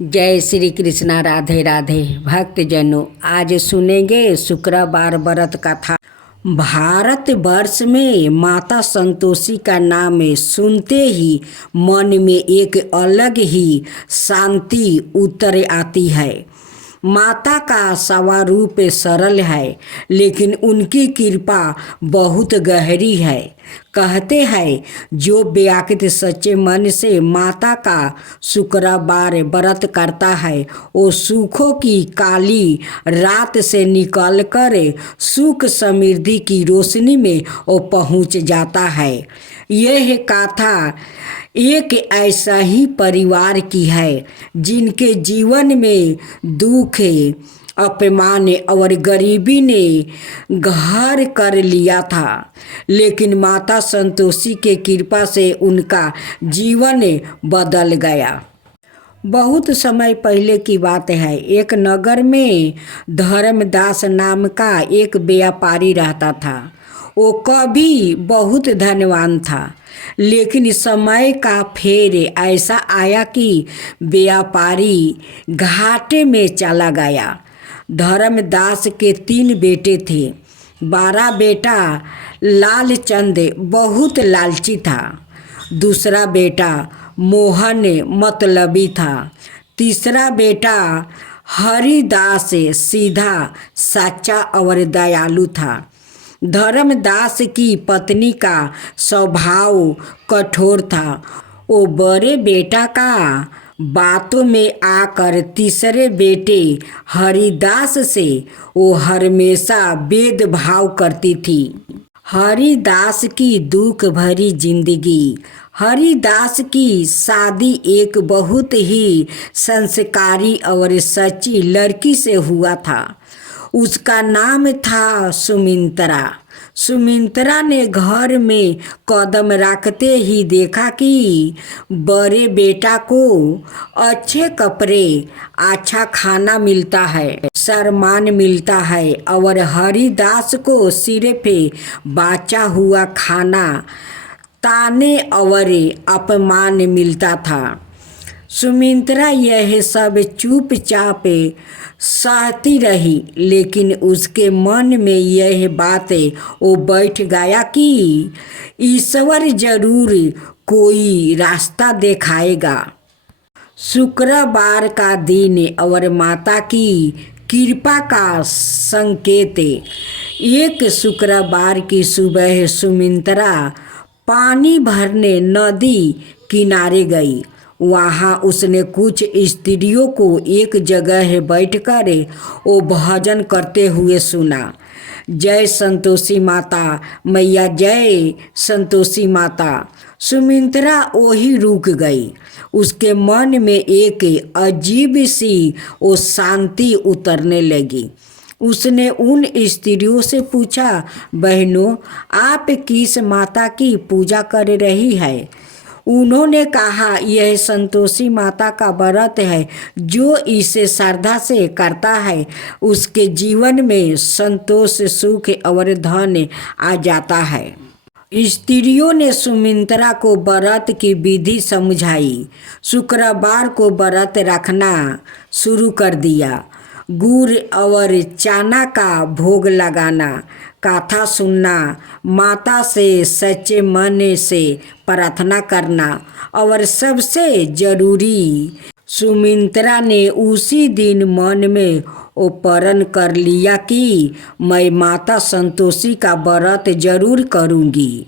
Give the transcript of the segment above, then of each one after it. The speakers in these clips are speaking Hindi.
जय श्री कृष्णा। राधे राधे भक्तजनों, आज सुनेंगे शुक्रवार व्रत कथा। भारत वर्ष में माता संतोषी का नाम सुनते ही मन में एक अलग ही शांति उतर आती है। माता का स्वरूप सरल है, लेकिन उनकी कृपा बहुत गहरी है। कहते हैं, जो व्याकुल सच्चे मन से माता का शुक्रवार व्रत करता है, वो सुखों की काली रात से निकलकर सुख समृद्धि की रोशनी में वो पहुंच जाता है। यह कथा एक ऐसा ही परिवार की है जिनके जीवन में दुख, अपमान और गरीबी ने घर कर लिया था, लेकिन माता संतोषी के कृपा से उनका जीवन बदल गया। बहुत समय पहले की बात है। एक नगर में धर्मदास नाम का एक व्यापारी रहता था। वो कभी बहुत धनवान था, लेकिन समय का फेर ऐसा आया कि व्यापारी घाटे में चला गया। धर्मदास के 3 बेटे थे। बड़ा बेटा लालचंद बहुत लालची था। दूसरा बेटा मोहन मतलबी था। तीसरा बेटा हरिदास सीधा, सच्चा और दयालु था। धर्मदास की पत्नी का स्वभाव कठोर था। वो बड़े बेटा का बातों में आकर तीसरे बेटे हरिदास से वो हमेशा भेदभाव करती थी। हरिदास की दुख भरी जिंदगी। हरिदास की शादी एक बहुत ही संस्कारी और सच्ची लड़की से हुआ था। उसका नाम था सुमित्रा। सुमित्रा ने घर में कदम रखते ही देखा कि बड़े बेटा को अच्छे कपड़े, अच्छा खाना मिलता है, सम्मान मिलता है, और हरिदास को सिर्फ बचा हुआ खाना, ताने और अपमान मिलता था। सुमित्रा यह सब चुपचाप सहती रही, लेकिन उसके मन में यह बात वो बैठ गया कि ईश्वर जरूर कोई रास्ता दिखाएगा। शुक्रवार का दिन और माता की कृपा का संकेत। एक शुक्रवार की सुबह सुमित्रा पानी भरने नदी किनारे गई। वहाँ उसने कुछ स्त्रियों को एक जगह बैठकर वो भजन करते हुए सुना। जय संतोषी माता मैया, जय संतोषी माता। सुमित्रा वही रुक गई। उसके मन में एक अजीब सी वो शांति उतरने लगी। उसने उन स्त्रियों से पूछा, बहनों, आप किस माता की पूजा कर रही है? उन्होंने कहा, यह संतोषी माता का व्रत है। जो इसे श्रद्धा से करता है, उसके जीवन में संतोष, सुख और धन आ जाता है। स्त्रियों ने सुमित्रा को व्रत की विधि समझाई। शुक्रवार को व्रत रखना शुरू कर दिया। गुड़ और चना का भोग लगाना, कथा सुनना, माता से सच्चे मन से प्रार्थना करना, और सबसे जरूरी, सुमित्रा ने उसी दिन मन में वो प्रण कर लिया कि मैं माता संतोषी का व्रत जरूर करूँगी।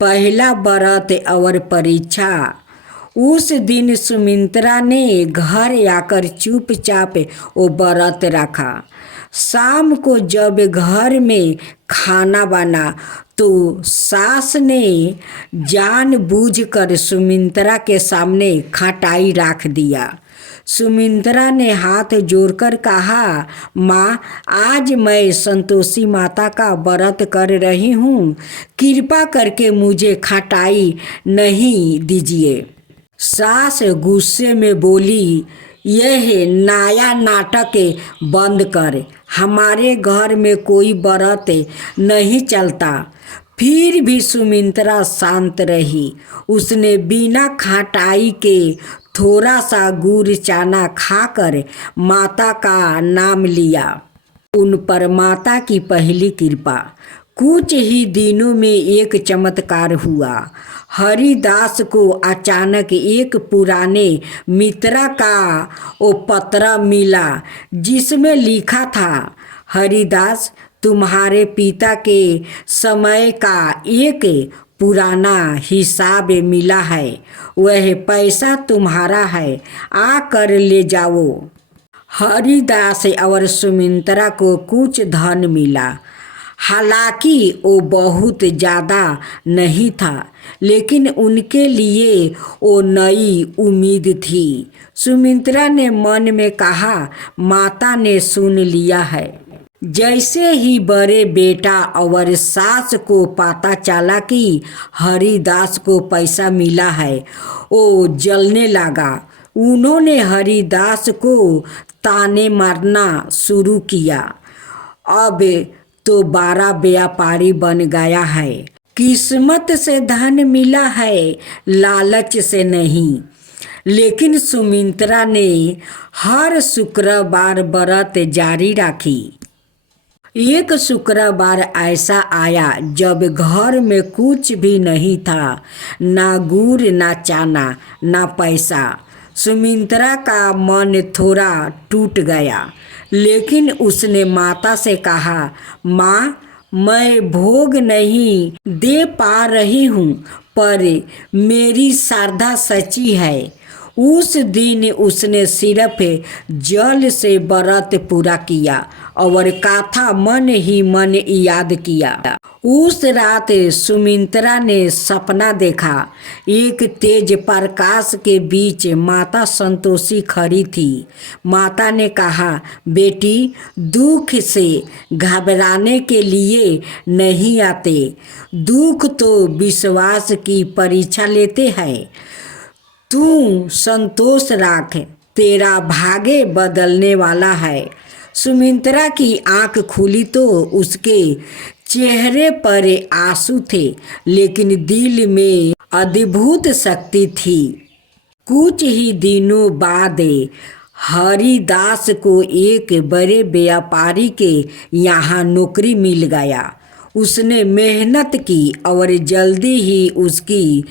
पहला व्रत और परीक्षा। उस दिन सुमित्रा ने घर आकर चुपचाप वो व्रत रखा। शाम को जब घर में खाना बना तो सास ने जानबूझकर सुमित्रा के सामने खटाई रख दिया। सुमित्रा ने हाथ जोड़कर कहा, माँ, आज मैं संतोषी माता का व्रत कर रही हूँ। कृपा करके मुझे खटाई नहीं दीजिए। सास गुस्से में बोली, यह नया नाटक बंद कर। हमारे घर में कोई व्रत नहीं चलता। फिर भी सुमित्रा शांत रही। उसने बिना खटाई के थोड़ा सा गुड़ चाना खाकर माता का नाम लिया। उन पर माता की पहली कृपा। कुछ ही दिनों में एक चमत्कार हुआ। हरिदास को अचानक एक पुराने मित्र का वो पत्र मिला जिसमें लिखा था, हरिदास, तुम्हारे पिता के समय का एक पुराना हिसाब मिला है। वह पैसा तुम्हारा है, आकर ले जाओ। हरिदास और सुमित्रा को कुछ धन मिला। हालांकि वो बहुत ज़्यादा नहीं था, लेकिन उनके लिए वो नई उम्मीद थी। सुमित्रा ने मन में कहा, माता ने सुन लिया है। जैसे ही बड़े बेटा और सास को पता चला कि हरिदास को पैसा मिला है, वो जलने लगा। उन्होंने हरिदास को ताने मारना शुरू किया। अब तो बड़ा व्यापारी बन गया है, किस्मत से धन मिला है, लालच से नहीं। लेकिन सुमित्रा ने हर शुक्रवार व्रत जारी रखी। एक शुक्रवार ऐसा आया जब घर में कुछ भी नहीं था, ना गुड़, ना चाना, ना पैसा। सुमित्रा का मन थोड़ा टूट गया, लेकिन उसने माता से कहा, माँ, मैं भोग नहीं दे पा रही हूँ, पर मेरी श्रद्धा सच्ची है। उस दिन उसने सिर्फ जल से व्रत पूरा किया और कथा मन ही मन याद किया। उस रात सुमित्रा ने सपना देखा। एक तेज प्रकाश के बीच माता संतोषी खड़ी थी। माता ने कहा, बेटी, दुख से घबराने के लिए नहीं आते, दुख तो विश्वास की परीक्षा लेते हैं। तू संतोष रख, तेरा भाग्य बदलने वाला है। सुमित्रा की आंख खुली तो उसके चेहरे पर आंसू थे, लेकिन दिल में अद्भुत शक्ति थी। कुछ ही दिनों बाद हरिदास को एक बड़े व्यापारी के यहाँ नौकरी मिल गया। उसने मेहनत की और जल्दी ही उसकी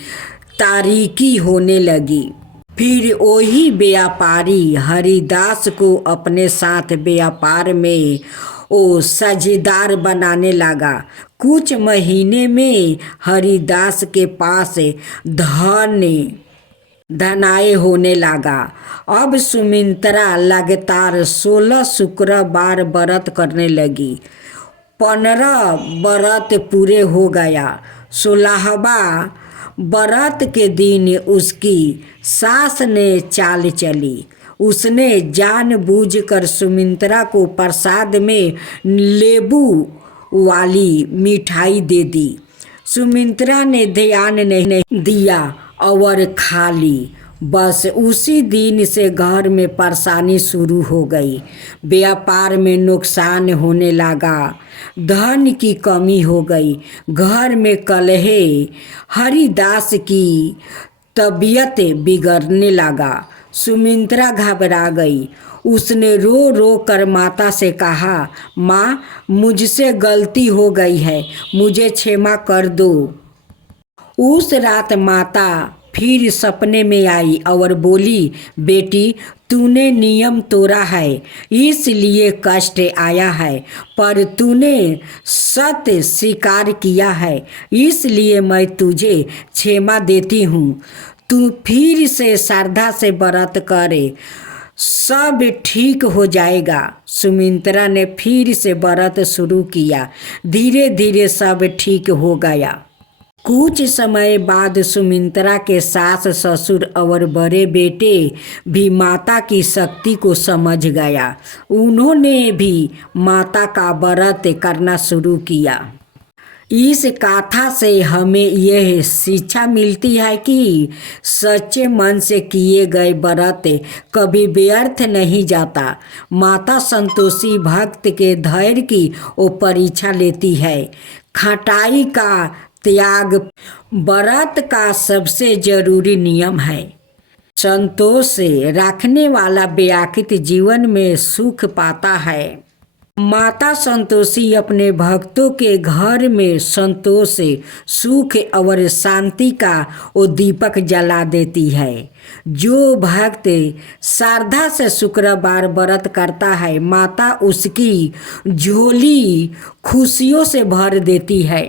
तारीकी होने लगी। फिर वही व्यापारी हरिदास को अपने साथ व्यापार में वो साझेदार बनाने लगा। कुछ महीने में हरिदास के पास धनाय होने लगा। अब सुमित्रा लगातार 16 शुक्रवार व्रत करने लगी। 15 व्रत पूरे हो गया। 16वां व्रत के दिन उसकी सास ने चाल चली। उसने जानबूझकर सुमित्रा को प्रसाद में लेबू वाली मिठाई दे दी। सुमित्रा ने ध्यान नहीं दिया और खा ली। बस उसी दिन से घर में परेशानी शुरू हो गई। व्यापार में नुकसान होने लगा, धन की कमी हो गई, घर में कलह। हरिदास की तबीयत बिगड़ने लगा। सुमित्रा घबरा गई। उसने रो रो कर माता से कहा, माँ, मुझसे गलती हो गई है, मुझे क्षमा कर दो। उस रात माता फिर सपने में आई और बोली, बेटी, तूने नियम तोड़ा है, इसलिए कष्ट आया है, पर तूने सत्य स्वीकार किया है, इसलिए मैं तुझे क्षमा देती हूँ। तू फिर से श्रद्धा से व्रत करे, सब ठीक हो जाएगा। सुमित्रा ने फिर से व्रत शुरू किया। धीरे धीरे सब ठीक हो गया। कुछ समय बाद सुमित्रा के सास ससुर और बड़े बेटे भी माता की शक्ति को समझ गया। उन्होंने भी माता का व्रत करना शुरू किया। इस कथा से हमें यह शिक्षा मिलती है कि सच्चे मन से किए गए व्रत कभी व्यर्थ नहीं जाता। माता संतोषी भक्त के धैर्य की वो परीक्षा लेती है। खटाई का त्याग व्रत का सबसे जरूरी नियम है। संतोष से रखने वाला व्याकृत जीवन में सुख पाता है। माता संतोषी अपने भक्तों के घर में संतोष, सुख और शांति का वो दीपक जला देती है। जो भक्त श्रद्धा से शुक्रवार व्रत करता है, माता उसकी झोली खुशियों से भर देती है।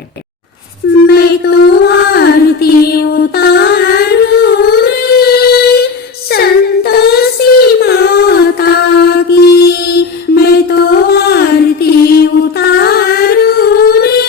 मैं तो आरती उतारूं रे संतोषी माता की, मैं तो आरती उतारूं रे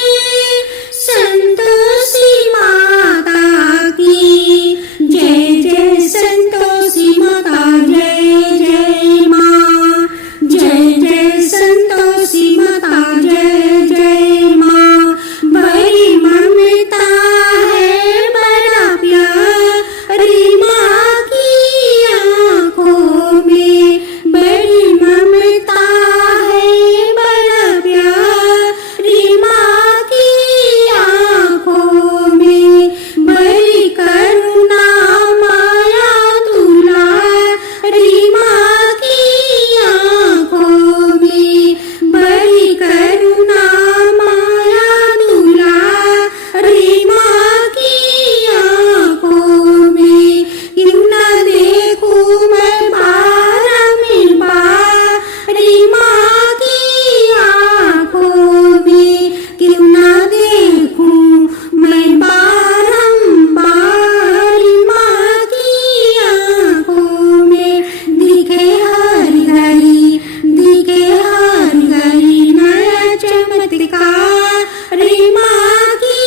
संतोषी माता की। जय जय संतोषी माता, जय जय माँ, जय जय संतोषी माता, जय जय माँ। बड़ी ममता है, बड़ा प्यार माँ की आँखों में, बड़ी ममता है, बड़ा प्यार माँ की आँखों में। बड़ी करुणा माया दुलारी माँ की आँखों में, बड़ी करुणा माया दुलारी माँ की आँखों में। क्यों न देखूं मैं बारंबारी माँ की आँखों में, क्यों न देखूं मैं बारंबार माँ की आँखों में। दिखे हर घड़ी, दिखे हर घड़ी नया चमत्कार माँ की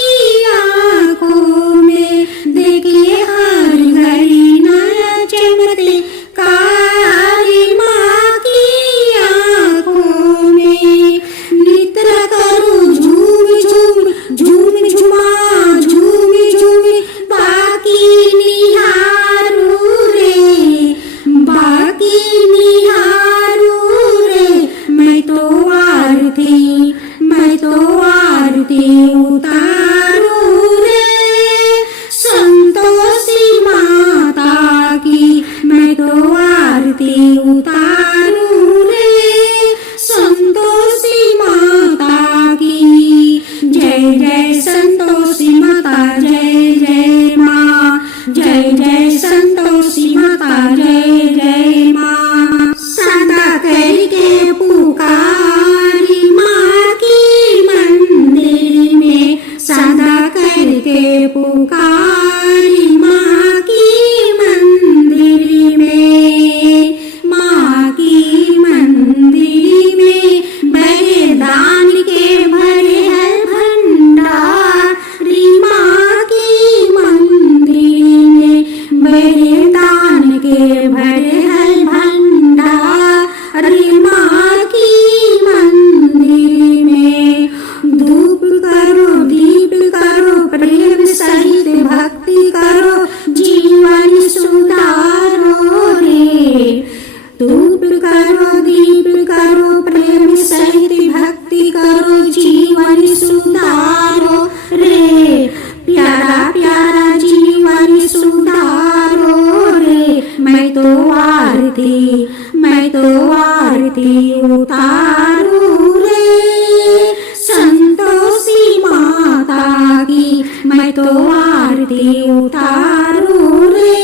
आँखों में, देखिए हर घड़ी नया चमत्कार माँ की आँखों में। नित्र करूं झूम झूम, झूम झुमा झूम झूम, बाकी निहारूं रे, बाकी निहारूं रे। मैं तो आरती, मैं तो आरती उतारूं रे संतोषी माता की, मैं तो आरती उतारूं रे संतोषी माता की। जय जय संतोषी माता, जय जय माँ, जय जय संतोषी माता, जय जय माँ। सदा करके पुकारी माँ की मंदिर में, सदा करके पुकारी माँ की मंदिर में, माँ की मंदिर में। बलिदान के भरे है भंडार माँ की मंदिर में, बलिदान के भरे है भंडार माँ की मंदिर में। धूप करो, दीप करो, प्रेम सहित भक्ति करो, जीवन सुधारो रे। धूप करो, दीप करो, प्रेम सहित भक्ति करो, जीवन सुधारो रे। प्यारा प्यारा जीवन सुधारो रे। मैं तो आरती, मैं तो आरती उतारूं रे संतोषी माता की, मैं तो आरती उतारूं रे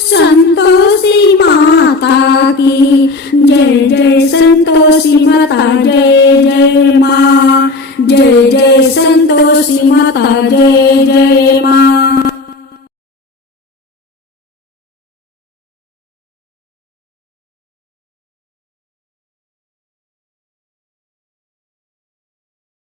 संतोषी माता की। जय जय संतोषी माता, जय जय माँ, जय जय संतोषी माता, जय जय